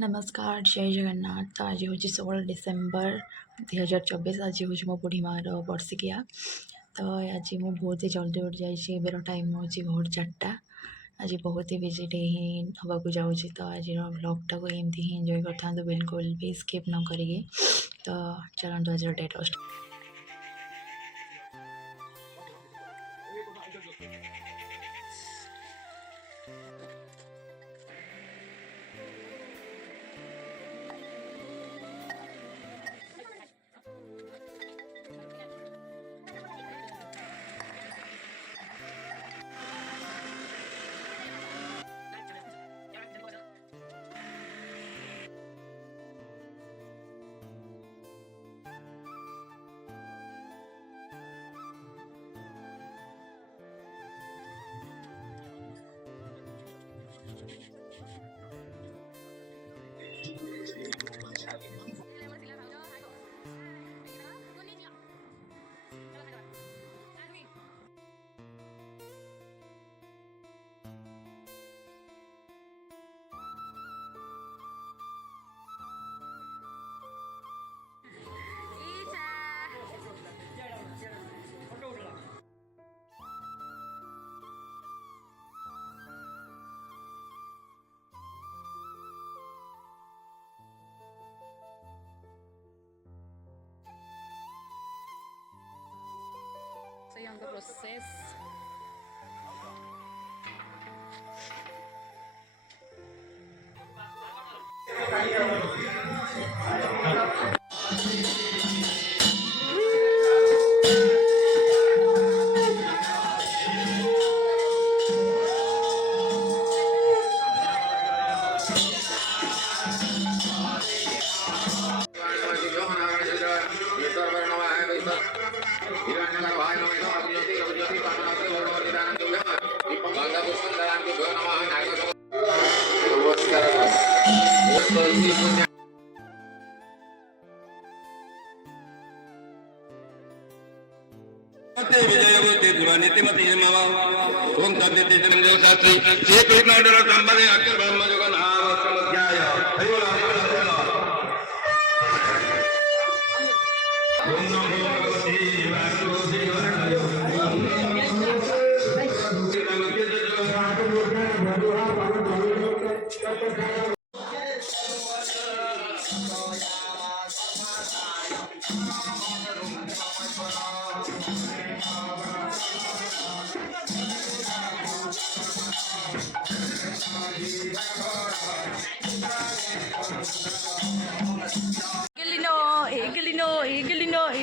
नमस्कार जय जगन्नाथ। तो आज हूँ 16 डिसेम्बर 2024। आज हूँ मो बुढ़ी मार बर्षिकिया। तो आज मु बहुत ही जल्दी उठ जाइए। एबर टाइम हूँ भोर 4टा। आज बहुत ही विजिट ही हवाक जाऊँगी। तो आज व्लॉगटा को एमती ही एंजॉय कर बिल्कुल भी स्किप न करिए। तो चलते आज डेट होस्ट। Estoy on the process. विजयवती ध्रुवनीतिमती मम ओम तद्दिति जन्मदेव शास्त्री श्री कृष्णोदर संबंधे अक्षर ब्रह्म युग नाम समुद्याय हरि बोल हरि बोल हरि बोल ओम नमो भगवते वासुदेवाय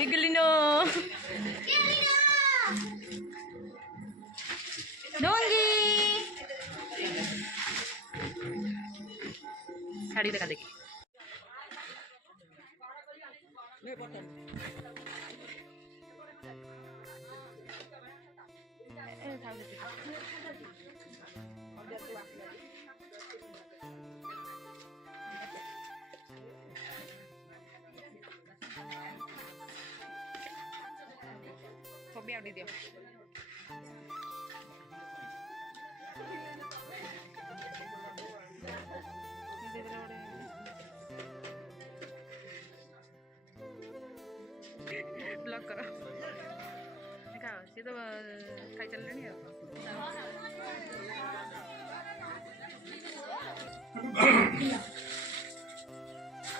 Egelino. Nonggi. साड़ी दिखा देखी। Kopi apa dia? ब्लॉग करो देखा ये तो खाई चल रही है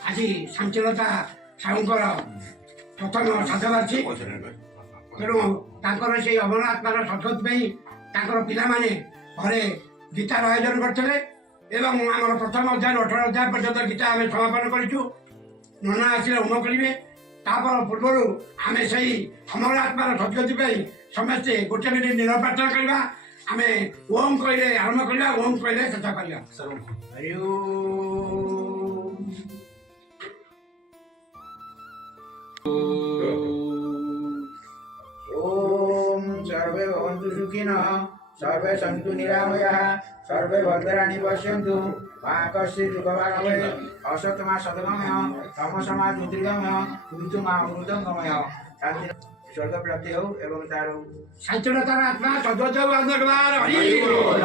आज शांतिलता साहूंकर प्रथम साधबासी तेणु से अमर आत्मार सद्गति पाने घरे गीतार आयोजन करते आम प्रथम अध्याय 18 अध्याय पर्यटन गीता आम समापन करूँ नना आसिले होम करेंगे तापर पूर्वर आम से अमर आत्मार सद्गति समस्ते गोटे मिनिट नीरव प्रार्थना करवा आम ओम कहले आरंभ करवा ओम कहले शेष करवा ओम सर्वे भवन्तु सुखिनः सर्वे सन्तु निरामयाः सर्वे भद्राणि पश्यन्तु मा कश्चित् दुःखभाग् भवेत् असतमा सद्गमय तमसमा ज्योतिर्गमय मृत्युमा अमृतंगमय शान्ति स्वर्ग प्राप्ति हो एवं तार शांतिलतार आत्मा सद्गति भगवान हरि बोल।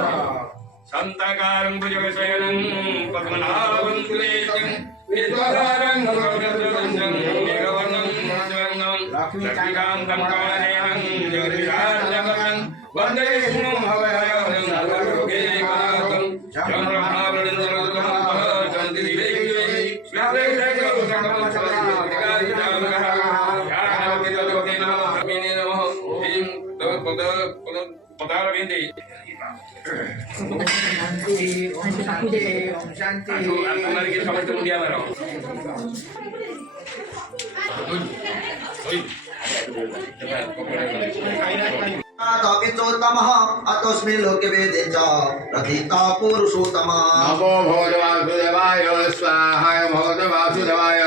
शान्ताकारं भुजगशयनं पद्मनाभं सुरेशं विद्वधारं गगनसदृशं मेघवर्णं भुजगं लक्ष्मीकान्तं कमलनयनं जगदीशार्जनं वन्दे विष्णुं भवभयहरं सर्वलोकैकनाथं चन्द्रभावनन्दनं चन्द्रदिवे तपितोत्तमः अतोऽस्मिन् लोके वेदे च प्रथितः पुरुषोत्तमः नमो भगवते वासुदेवाय स्वाहाय भगवते वासुदेवाय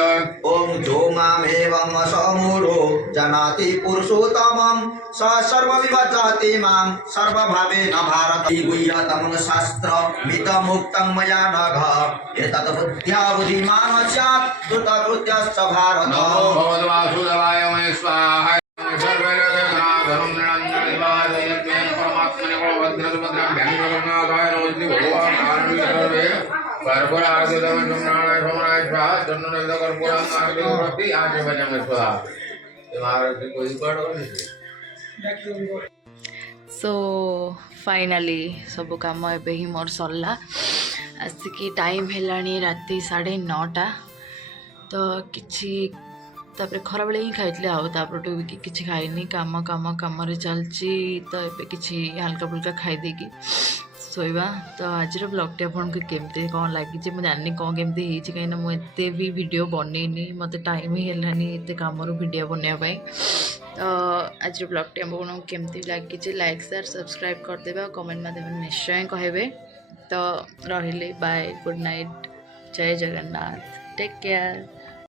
ॐ जो मामेवं समूढो जानाति पुरुषोत्तमं स सर्वविभजाति मां सर्वभावेन भारत गुह्यतमं शास्त्रमिदमुक्तं मया नघ एतत् बुद्ध्या बुद्धिमान् स्यात् कृतकृत्यश्च भारत नमो भगवते वासुदेवाय स्वाहाय सर्वे धर्म निरंजन परमात्मने भद्रसुभद्रं भ्यङ्गवर्णाधाय नमस्ते भगवान् सर्वे कर्पूरादिदं नारायण सोमराय स्वाहा चंदन कर्पूरं आरती आचमनम स्वाहा महाराज कोई पढ़ो नहीं सो फाइनाली सब कम एबे ही मोर सरला आसिकी टाइम हेलानी राति 9:30 तो किछि तापर खरा बेले ही खाइले आउ तापर भी किछि खाइनी काम काम काम चलची तो एबे किछि हल्का फुल्का खाई देगी सोइबा तो आज ब्लॉगटे आपको केमती कौन लगी मुझे जानी कौन केमती कहीं मुझे भी वीडियो बनईनी मत टाइम ही है एत कम वीडियो बनवाई तो आज ब्लॉगटे आपको केमती लगी लाइक शेयर सब्सक्राइब करदे कमेंट माध्यम निश्चय कहे तो रही बाय गुड नाइट जय जगन्नाथ टेक केयर।